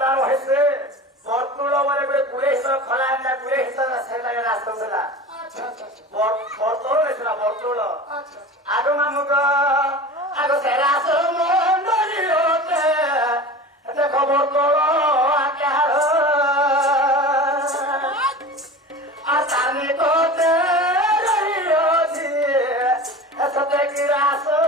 तार वैसे बर्तुल वाले बड़े पूरे हिसाब खला है ना पूरे हिसाब से लगे रास्ता उधर अच्छा बर्तुल नहीं सुना बर्तुल आगो मामू का आगो से रास्ता मंडली होते देखो बर्तुल आके हारो आसानी को तेरी होती ऐसा देखी रास्ता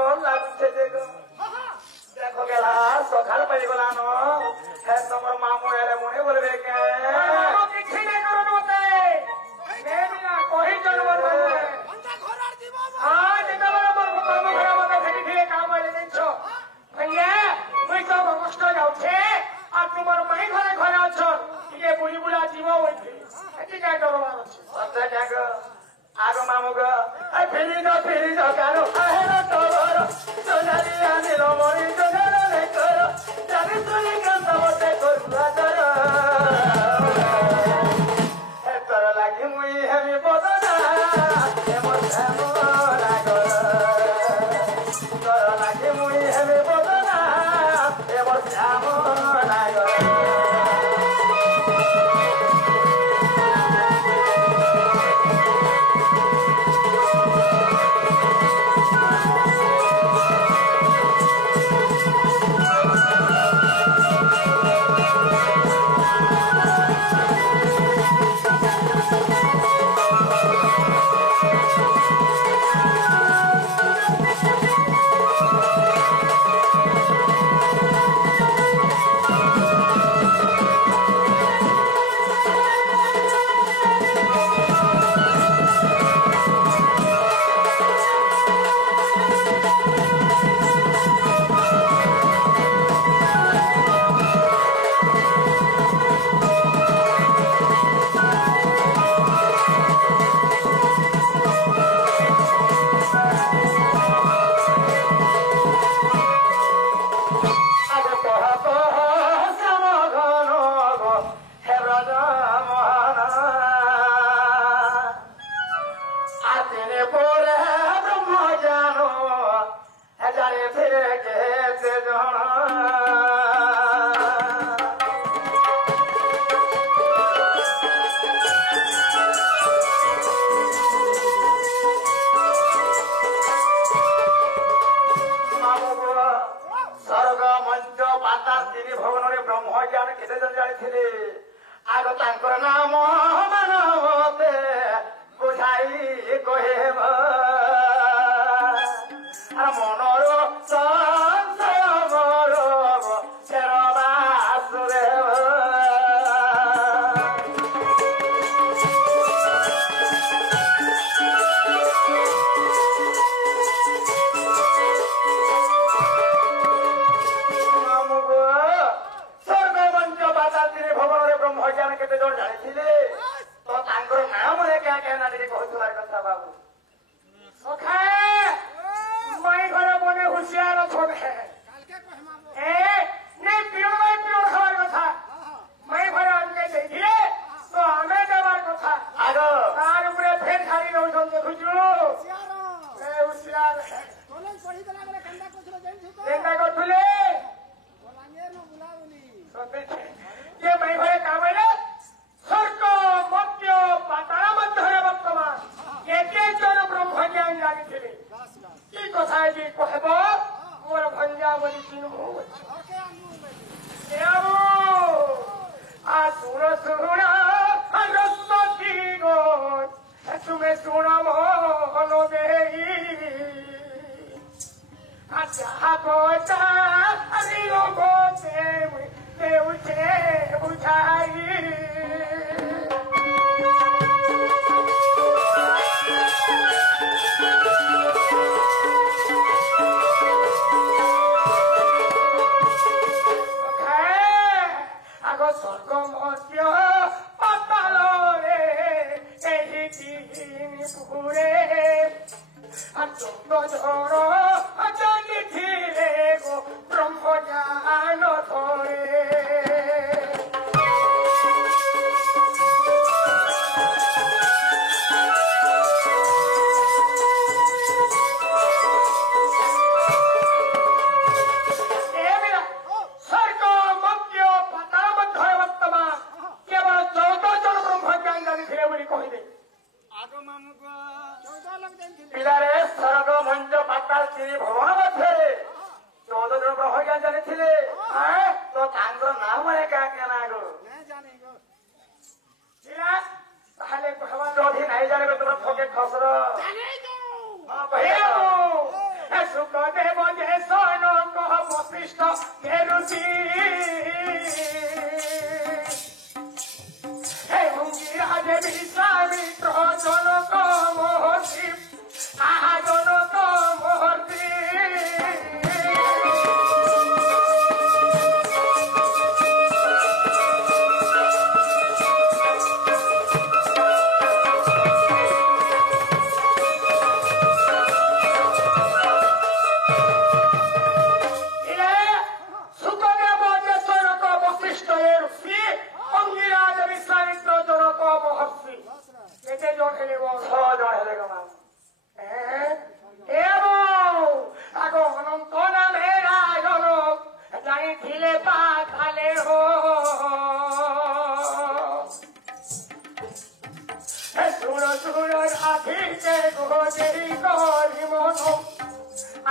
डर लागुचे देखो गेला सकाल पाई गला न हे तमर मामू एले मुने बोलबे के किछि नै करन मते मैं बिना कोही जनवर बने अंता घरार दिबो हां जेता बरा मोर काम घरा मते फेटी फिरे काम आले दिनछो भैया मुई तो कष्ट जाउछे आ तुमर मई घरे घरे अछो इके बुली बुला जीवो होइथि एति का डरवार अछि सत्य जाग आगो मामू ग आ फेरी न कानो आहेर तोर सोनाली आनी रो मोरी जोनाला ने कर जानि सुनी कांता मते करुआ कर हे तोर लागि मुई हेमी बदना हे मोर मोरा कर तोर लागि मुई हेमी बदना हे मोर मोरा कर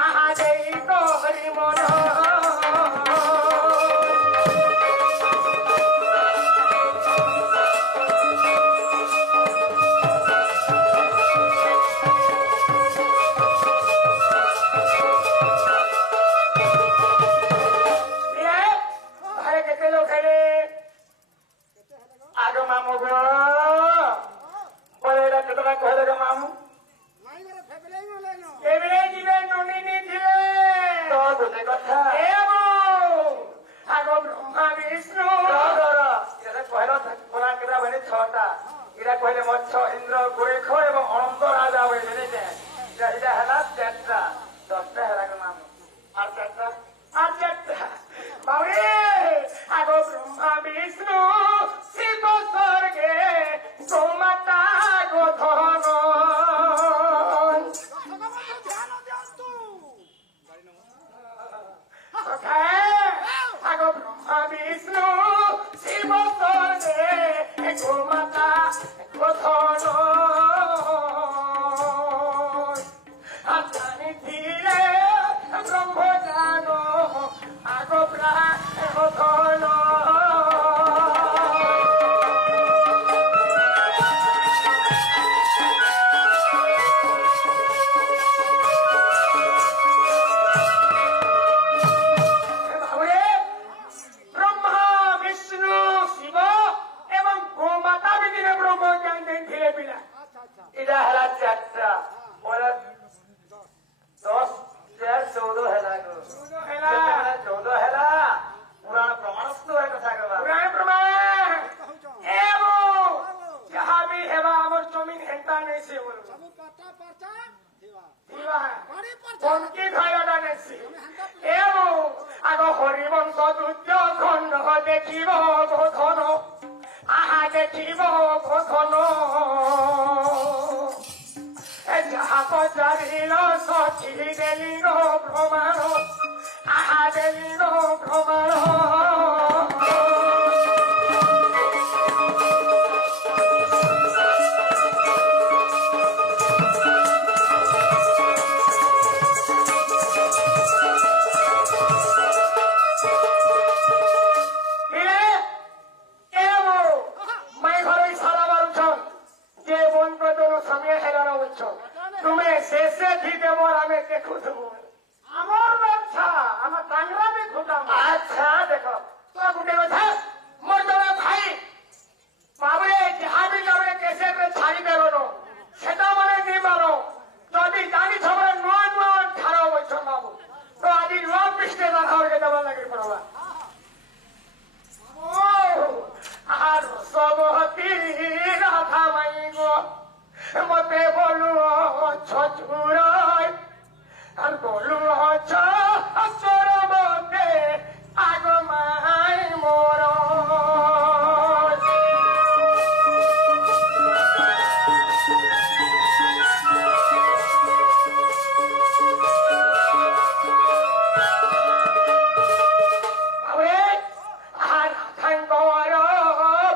আহা দেই তোরি মন कहले मत्स्य इंद्र गोरेख एवं अनंत राजा हुए है 4टा 10टा है मामू और 4टा बाबरे आगो ब्रह्मा विष्णु शिव स्वर्गे गोमाता गोधन आगो ब्रह्मा विष्णु शिव स्वर्गे गोमाता गोधन आत्मानि धीरे ब्रह्म जानो आगो प्राण गोधन হরিবংশ দুর্যোধন দেখিব গোধন আহা দেখিব গোধন যাহা পচারিল সখী দেলি গো ভ্রমাণ আহা দেলি গো ভ্রমাণ মতে বলু ছচুরাই আর বলু চোর মতে আগমাই মোর আর থাঙ্গর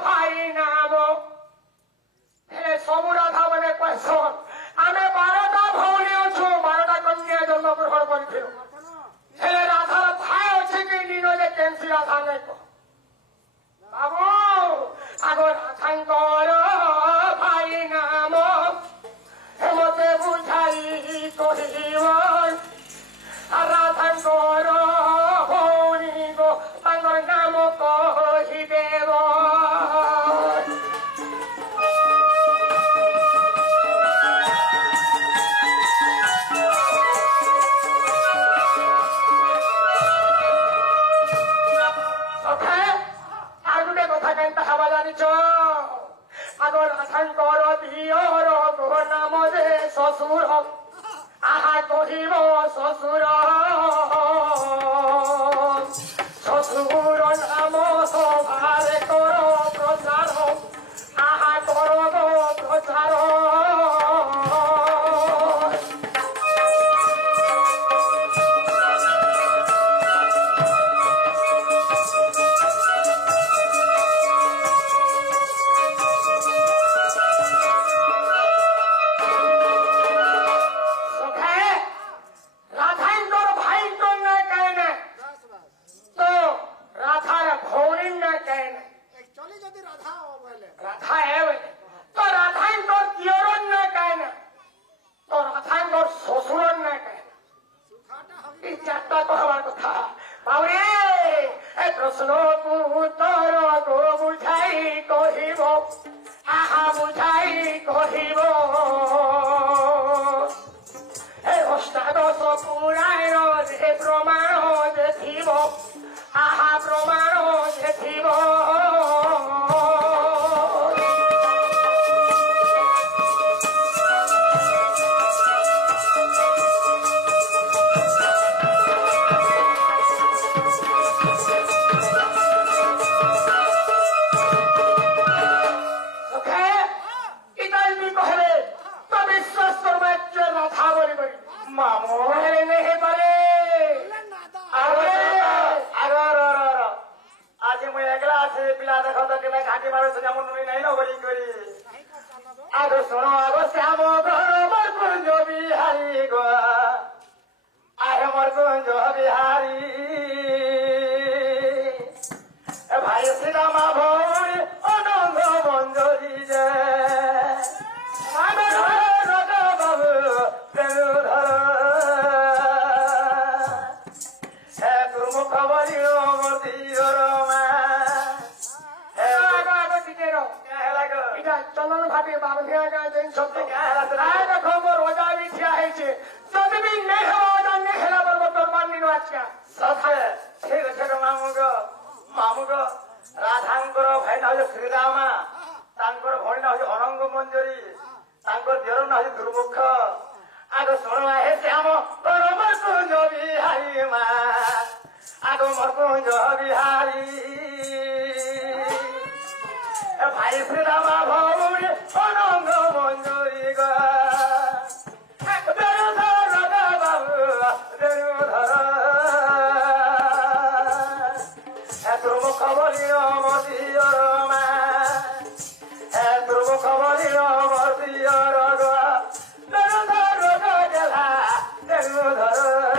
ভাই নাম ସବୁ ରାଧା ମାନେ କହସନ୍ ଆମେ 12ଟା ଭଉଣୀ ଅଛୁ 12ଟା କନ୍ୟା ଜନ୍ମଗ୍ରହଣ କରିଥିଲୁ ହେଲେ ରାଧାର ଭାଇ ଅଛି କି ନିନ ଯେ କେମିତି ରାଧା ନାଇଁ କହ ବାବୁ ଆଗ ରାଧାଙ୍କର ଭାଇ ନାମ ମତେ ବୁଝାଇ କହିବ ରାଧାଙ୍କର ଭଉଣୀ ଗୋ ତାଙ୍କର ନାମ କହିଦେବ আগর আশাঙ্কর দিয়র গো নাম যে শ্বশুর আহা কহিব শ্বশুর শ্বশুর নাম সভারে কর প্রচার আহা কর প্রচার রাধাঙ্গ ପ୍ରଶ୍ନକୁ ଉତ୍ତରକୁ ବୁଝାଇ କହିବ ଆହା ବୁଝାଇ କହିବ ଅଷ୍ଟାଦଶ ପୁରାଣ ଯେ ପ୍ରମାଣ ଯେ ଥିବ ଆହା ପ୍ରମାଣ ଯେ ଥିବ आगो सुनो आगो श्याम मोर कुंज बिहारी गो आहे मोर कुंज बिहारी भाई सीतामा भौरी अनंग मंजरी जे रग बाबू प्रेम हे तू मुख बरी चलन भाभी बांधे शब्द देखो मोर ओजा भी ठिया है जब भी नहीं हो ओजा नहीं हेला बरबो तोर मानिनो आछा सथे ठीक छै मामुगो राधांकर भाई ना हो श्रीरामा तांकर भणी ना हो अनंग मंजरी तांकर देर ना हो दुर्मुख आगो सुनो हे श्याम परम कुंज बिहारी मा आगो मोर कुंज बिहारी भाई श्रीरामा भौरी अनंग मंजरी गा बेरुधर बाबू बेरुधर तुम खबरी मदियर मा तुम खबरी मदियर गा बेरुधर गेला बेरुधर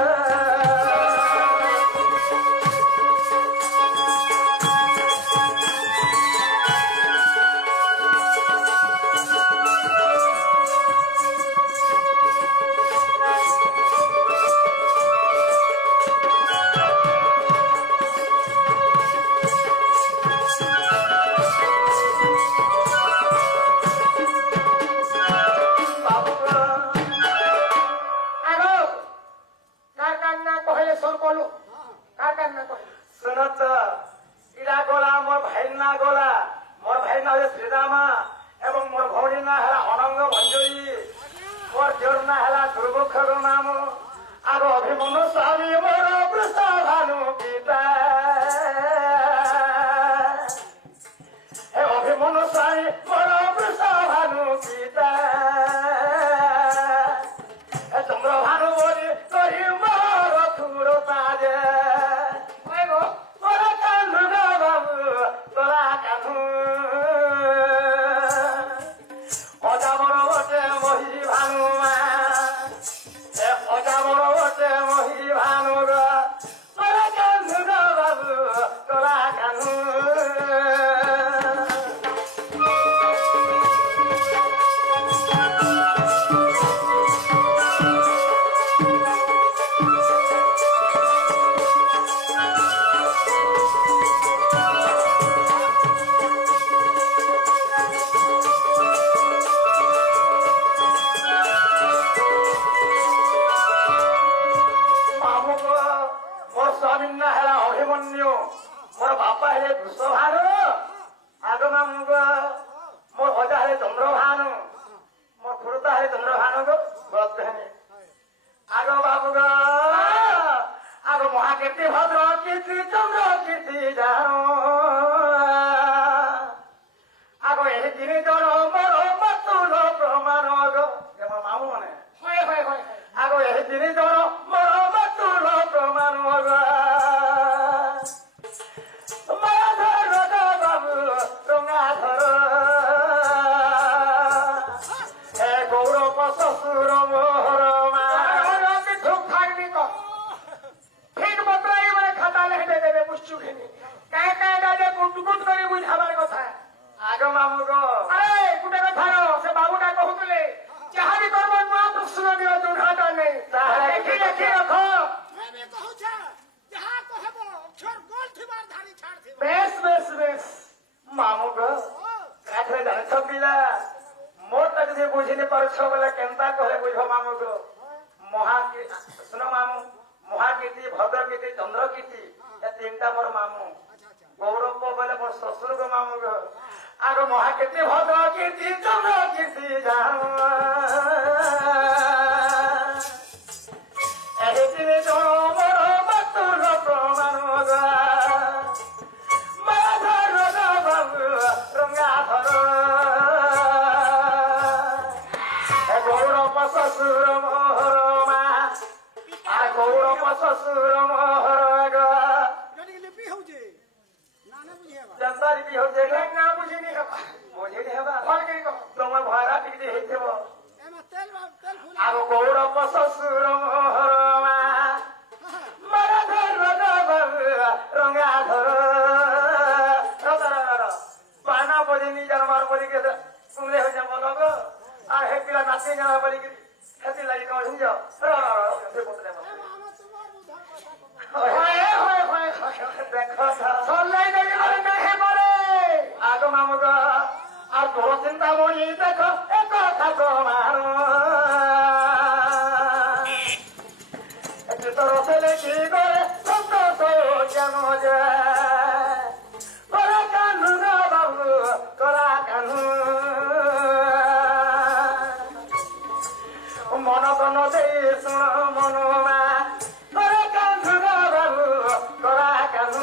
आगो मामू को बेस बेस बेस मामू को काठरे जाने सब पिला मोर तक से बुझी नहीं पर छो बोले केंता कहले बुझो मामू को महा की सुनो मामू महाकीर्ति भद्रकीर्ति चंद्रकीर्ति ये तीनटा मोर मामू गौरव बोले मोर ससुर को मामू को आगो महाकीर्ति भद्रकीर्ति चंद्रकीर्ति जानो एही दिने जो मोर मतुर प्रमाण गा माधर बाबू रंगाधर गौरव ससुर मोहर मा आ गौरव ससुर मोहर गा लिपि हो जे नाना बुझे जनता लिपि हो जे ना बुझी नहीं हबा बुझी नहीं हबा फल के तुम भरा टिकटे हेथेबो एमा तेल फूल आ गौरव ससुर मोहर मा माधर बाबू रंगाधर पाना बोली नहीं जान मार बोली के तुमले हो जा बोलो गो आ हे पिला नाची जाना बोली के खेती लगी कौन हिंजो से बोतले मामा तुम्हार उधार होय देखो सल्लाई नहीं मारे नहीं मारे आगो मामू का आ तो चिंता मोई देखो एक कथा को मारो तो रोसले की करे सब तो जानो जे करा कानू गा बाबू करा कानू मन कन दे सुन मनुमा करा कानू गा बाबू करा कानू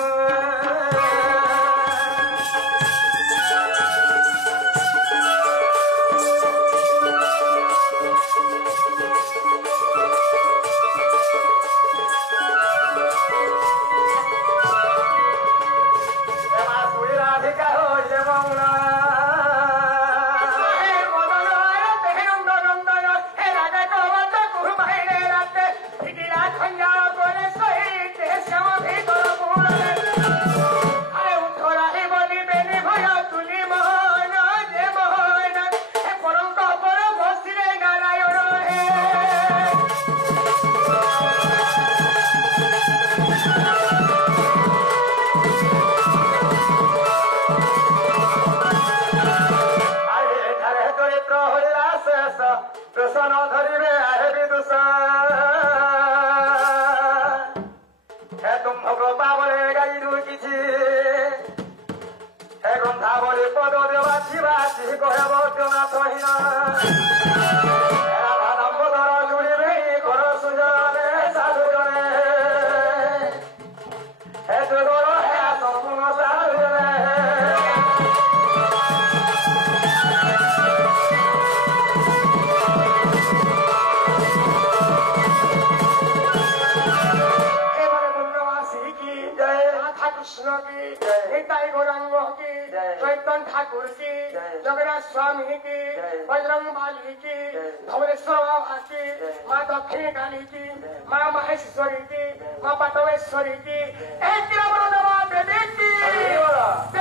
कृष्ण धरिबे आहे विदुष हे तुम भगवता बोले गाई रुकिछि हे गंधा बोले पद देवा शिवाजी कहब जना सहीन राधानंदर जुड़िबे घर सुजने साधु जने हे जोगर हे संपूर्ण साधु जने कृष्ण की निताई गौरांग की चैतन्य ठाकुर की जगन्नाथ स्वामी की बजरंग बाली की धवलेश्वर बाबा की माँ दक्षिणी काली की माँ महेश्वरी की माँ पटवेश्वरी की एक देवी की